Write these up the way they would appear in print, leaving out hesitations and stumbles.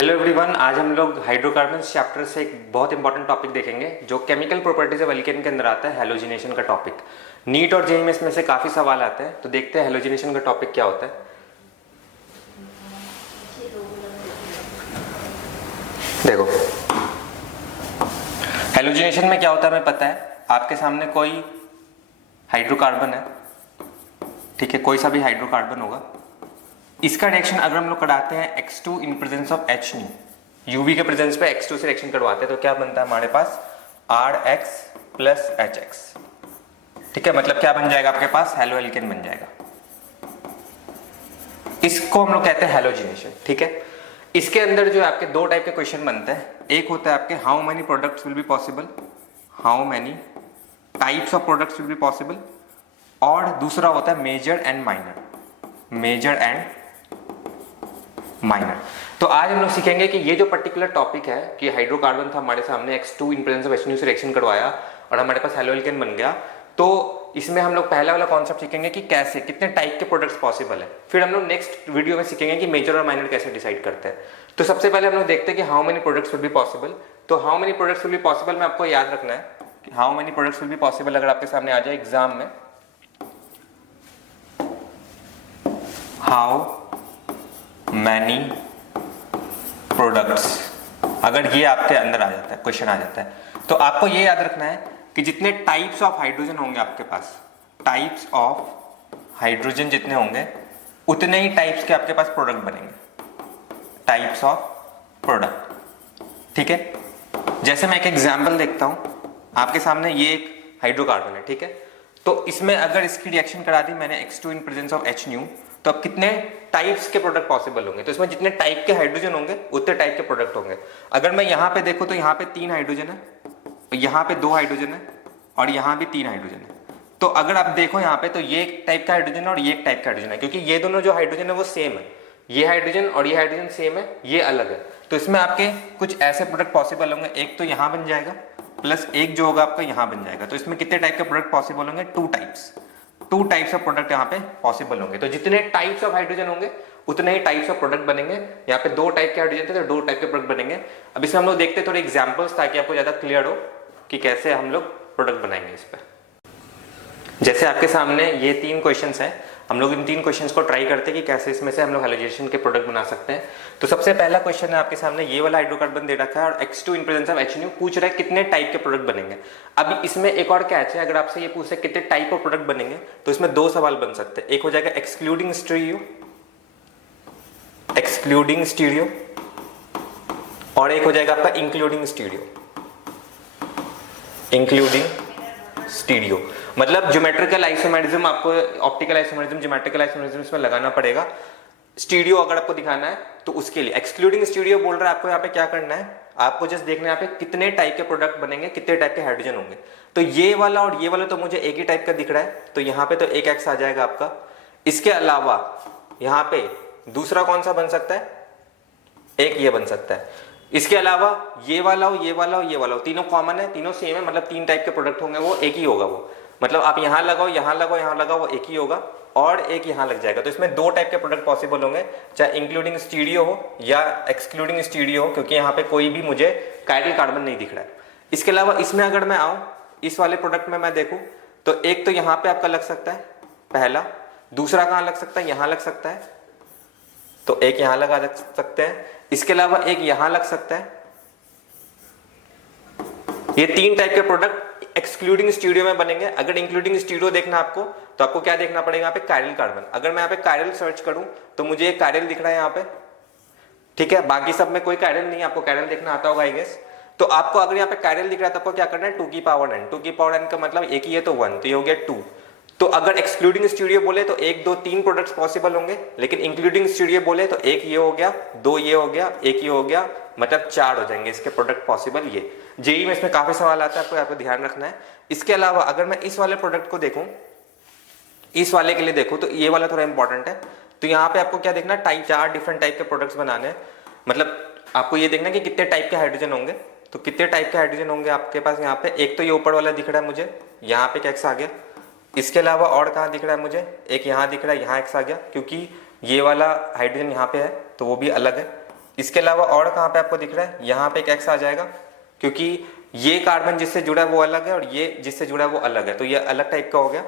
Hello everyone, आज हम लोग हाइड्रोकार्बन्स चैप्टर से एक बहुत इंपॉर्टेंट टॉपिक देखेंगे जो केमिकल प्रॉपर्टीज ऑफ एल्केन के अंदर आता है, हैलोजिनेशन का टॉपिक। नीट और जेईई में इसमें से काफी सवाल आते हैं, तो देखते हैं हैलोजिनेशन का टॉपिक क्या होता है। देखो, हैलोजिनेशन में क्या होता है हमें पता है। आपके सामने कोई हाइड्रोकार्बन है, ठीक है, कोई सा भी हाइड्रोकार्बन होगा। इसका रिएक्शन अगर हम लोग कराते हैं X2 in presence of H new, UV के प्रेजेंस पे X2 से रिएक्शन करवाते हैं, तो क्या बनता है हमारे पास RX प्लस HX। ठीक है, मतलब क्या बन जाएगा आपके पास, हैलो एल्केन बन जाएगा। इसको हम लोग कहते हैं हैलोजिनेशन। ठीक है, इसके अंदर जो है आपके दो टाइप के क्वेश्चन बनते हैं। एक होता है आपके how many products will be possible, how many types of products will be possible, और दूसरा होता है major and minor, major and minor. तो आज हम लोग सीखेंगे कि ये जो पर्टिकुलर टॉपिक है कि हाइड्रोकार्बन था हमारे सामने, X2 in presence of H से रिएक्शन करवाया और हमारे पास हैलो एल्केन बन गया, तो इसमें हम लोग पहला वाला कॉन्सेप्ट सीखेंगे कि कैसे, कितने टाइप के प्रोडक्ट्स पॉसिबल है। फिर हम लोग नेक्स्ट वीडियो में सीखेंगे कि मेजर और माइनर कैसे डिसाइड करते हैं। तो सबसे पहले हम लोग देखते हैं कि how many products will be possible. तो how many products will be possible में आपको याद रखना है कि how many products will be possible अगर आपके सामने आ जाए एग्जाम में, हाउ मैनी प्रोडक्ट्स, अगर ये आपके अंदर आ जाता है, क्वेश्चन आ जाता है, तो आपको ये याद रखना है कि जितने टाइप्स ऑफ हाइड्रोजन होंगे आपके पास, टाइप्स ऑफ हाइड्रोजन जितने होंगे उतने ही टाइप्स के आपके पास प्रोडक्ट बनेंगे, टाइप्स ऑफ प्रोडक्ट। ठीक है, जैसे मैं एक एग्जांपल देखता हूं, आपके सामने ये एक हाइड्रोकार्बन है, ठीक है, तो इसमें अगर इसकी रिएक्शन करा दी मैंने X2 in presence of H new, तो अब कितने टाइप्स के प्रोडक्ट पॉसिबल होंगे, तो इसमें जितने टाइप के हाइड्रोजन होंगे उतने टाइप के प्रोडक्ट होंगे। अगर मैं यहां पे देखूं तो यहां पे 3 हाइड्रोजन है, यहां पे 2 हाइड्रोजन है और यहां भी 3 हाइड्रोजन है। तो अगर आप देखो यहां पे, तो ये एक टाइप का हाइड्रोजन है और ये एक टाइप का हाइड्रोजन है, क्योंकि ये दोनों जो हाइड्रोजन है वो सेम है, ये हाइड्रोजन और ये हाइड्रोजन सेम है, ये अलग है। तो इसमें आपके कुछ ऐसे प्रोडक्ट पॉसिबल होंगे, एक तो यहां बन जाएगा प्लस एक जो होगा आपका यहां बन जाएगा। तो इसमें कितने टाइप के प्रोडक्ट पॉसिबल होंगे, 2 टाइप्स ऑफ प्रोडक्ट यहाँ पे पॉसिबल होंगे। तो जितने टाइप्स ऑफ हाइड्रोजन होंगे उतने ही टाइप्स ऑफ प्रोडक्ट बनेंगे। यहाँ पे 2 टाइप के हाइड्रोजन थे तो 2 टाइप के प्रोडक्ट बनेंगे। अब इसमें हम लोग देखते हैं थोड़े एग्जांपल्स, ताकि आपको ज्यादा क्लियर हो कि कैसे हम लोग प्रोडक्ट बनाएंगे इस पर। जैसे आपके सामने ये 3 क्वेश्चंस हैं, हम लोग इन 3 क्वेश्चंस को ट्राई करते हैं कि कैसे इसमें से हम लोग हैलोजिनेशन के प्रोडक्ट बना सकते हैं। तो सबसे पहला क्वेश्चन है आपके सामने, ये वाला हाइड्रोकार्बन दे रखा है और X2 in presence of H new पूछ रहा है कितने टाइप के प्रोडक्ट बनेंगे। अब इसमें एक और कैच है, अगर आपसे ये पूछे कितने टाइप ऑफ प्रोडक्ट बनेंगे तो इसमें 2 सवाल बन सकते हैं। एक हो जाएगा एक्सक्लूडिंग स्टीरियो, और एक हो जाएगा आपका इंक्लूडिंग स्टीरियो। मतलब ज्योमेट्रिकल आइसोमेरिज्म आपको, ऑप्टिकल आइसोमेरिज्म, ज्योमेट्रिकल आइसोमेरिज्म इसमें लगाना पड़ेगा। स्टीरियो अगर आपको दिखाना है तो उसके लिए एक्सक्लूडिंग स्टीरियो बोल रहा है आपको, यहाँ पे क्या करना है, आपको जस्ट देखना है यहाँ पे कितने टाइप के प्रोडक्ट बनेंगे, कितने टाइप के हाइड्रोजन होंगे। तो ये वाला और ये वाला तो मुझे एक ही टाइप का दिख रहा है, तो यहाँ पे तो एक X आ जाएगा आपका। इसके अलावा यहाँ पे दूसरा कौन सा बन सकता है, एक ये बन सकता है। इसके अलावा ये वाला हो, ये वाला हो, ये वाला हो, तीनों कॉमन है, तीनों सेम है, मतलब 3 टाइप के प्रोडक्ट होंगे, वो एक ही होगा। वो मतलब आप यहां लगाओ, यहां लगाओ, यहां लगाओ, वो एक ही होगा, और एक यहां लग जाएगा। तो इसमें 2 टाइप के प्रोडक्ट पॉसिबल होंगे, चाहे इंक्लूडिंग स्टीरियो हो या एक्सक्लूडिंग स्टीरियो हो, क्योंकि यहाँ पे कोई भी मुझे कायरल कार्बन नहीं दिख रहा है। इसके अलावा इसमें अगर मैं आऊं, इस वाले प्रोडक्ट में मैं देखूं, तो एक तो यहां पे आपका लग सकता है पहला, दूसरा कहां लग सकता है, यहां लग सकता है, तो एक यहां लगा सकते हैं। इसके अलावा एक यहां लग सकता है। ये 3 टाइप के प्रोडक्ट एक्सक्लूडिंग स्टीरियो में बनेंगे। अगर इंक्लूडिंग स्टीरियो देखना आपको, तो आपको क्या देखना पड़ेगा, यहाँ पे कायरल कार्बन। अगर मैं यहाँ पे कायरल सर्च करूं तो मुझे एक कायरल दिख रहा है यहाँ पे, ठीक है, बाकी सब में कोई कायरल नहीं है। आपको कायरल देखना आता होगा आई गेस। तो आपको अगर यहाँ पे कायरल दिख रहा है तो आपको क्या करना है, 2 की पावर n। 2 की पावर n का मतलब एक ही है तो 1, तो ये हो गया 2। तो अगर एक्सक्लूडिंग स्टीरियो बोले तो 1 2 3 प्रोडक्ट्स पॉसिबल होंगे, लेकिन इंक्लूडिंग स्टीरियो बोले तो एक ये हो गया, 2 ये हो गया, एक ये हो गया, मतलब 4 हो जाएंगे इसके प्रोडक्ट पॉसिबल। ये जेईई में इसमें काफी सवाल आता है, आपको ध्यान रखना है। इसके अलावा अगर मैं इस वाले प्रोडक्ट को देखूं, इस वाले के लिए देखूं, तो ये वाला थोड़ा इंपॉर्टेंट है। तो यहाँ पे आपको क्या देखना, 4 डिफरेंट टाइप के प्रोडक्ट्स बनाने हैं। मतलब आपको ये देखना कि कितने टाइप के हाइड्रोजन होंगे। तो कितने टाइप के हाइड्रोजन होंगे आपके पास यहाँ पे, एक तो ये ऊपर वाला दिख रहा है मुझे, यहाँ पे एक X आ गया। इसके अलावा और कहाँ दिख रहा है मुझे, एक यहाँ दिख रहा है, यहाँ X आ गया, क्योंकि ये वाला हाइड्रोजन यहाँ पे है तो वो भी अलग है। इसके अलावा और कहाँ पे आपको दिख रहा है, यहाँ पे एक एक्स आ जाएगा, क्योंकि ये कार्बन जिससे जुड़ा है वो अलग है और ये जिससे जुड़ा है वो अलग है, तो ये अलग टाइप का हो गया।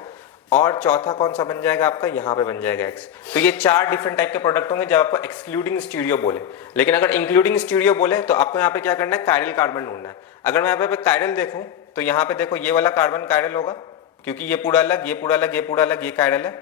और चौथा कौन सा बन जाएगा आपका, यहाँ पे बन जाएगा एक्स। तो ये 4 डिफरेंट टाइप के प्रोडक्ट होंगे जब आपको एक्सक्लूडिंग स्टीरियो बोले। लेकिन अगर इंक्लूडिंग स्टीरियो बोले तो आपको यहाँ पे क्या करना है, कायरल कार्बन ढूंढना है। अगर मैं यहाँ पे कायरल देखूं तो यहाँ पे देखो ये वाला कार्बन कायरल होगा, क्योंकि ये पूरा अलग, ये पूरा अलग, ये पूरा अलग, ये कायरल है।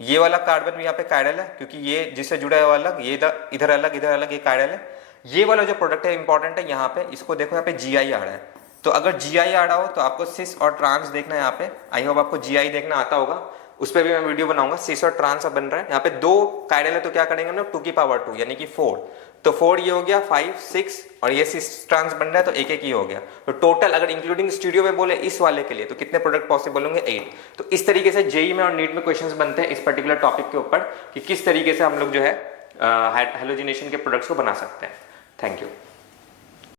ये वाला कार्बन भी यहाँ पे कायरल है, क्योंकि ये जिससे जुड़ा है वो अलग, ये इधर अलग, इधर अलग, ये कायरल है। ये वाला जो प्रोडक्ट है इंपॉर्टेंट है, यहाँ पे इसको देखो, यहाँ पे जीआई आ रहा है। तो अगर जीआई आ रहा हो तो आपको सिस और ट्रांस देखना है यहाँ पे। आई होप आपको जीआई देखना आता होगा, उस पर भी मैं वीडियो बनाऊंगा। सिस और ट्रांस अब बन रहा है, यहाँ पे 2 कायरल है तो क्या करेंगे हम लोग, 2 की पावर 2 यानी कि 4। तो 4 ये हो गया, 5 6 और ये सिस ट्रांस बन रहा है तो एक एक ही हो गया। तो टोटल अगर इंक्लूडिंग स्टूडियो में बोले इस वाले के लिए तो कितने प्रोडक्ट पॉसिबल होंगे, 8। तो इस तरीके से जेई में और नीट में क्वेश्चंस बनते हैं इस पर्टिकुलर टॉपिक के ऊपर कि किस तरीके से हम लोग जो है हैलोजिनेशन के प्रोडक्ट्स को बना सकते हैं। Thank you.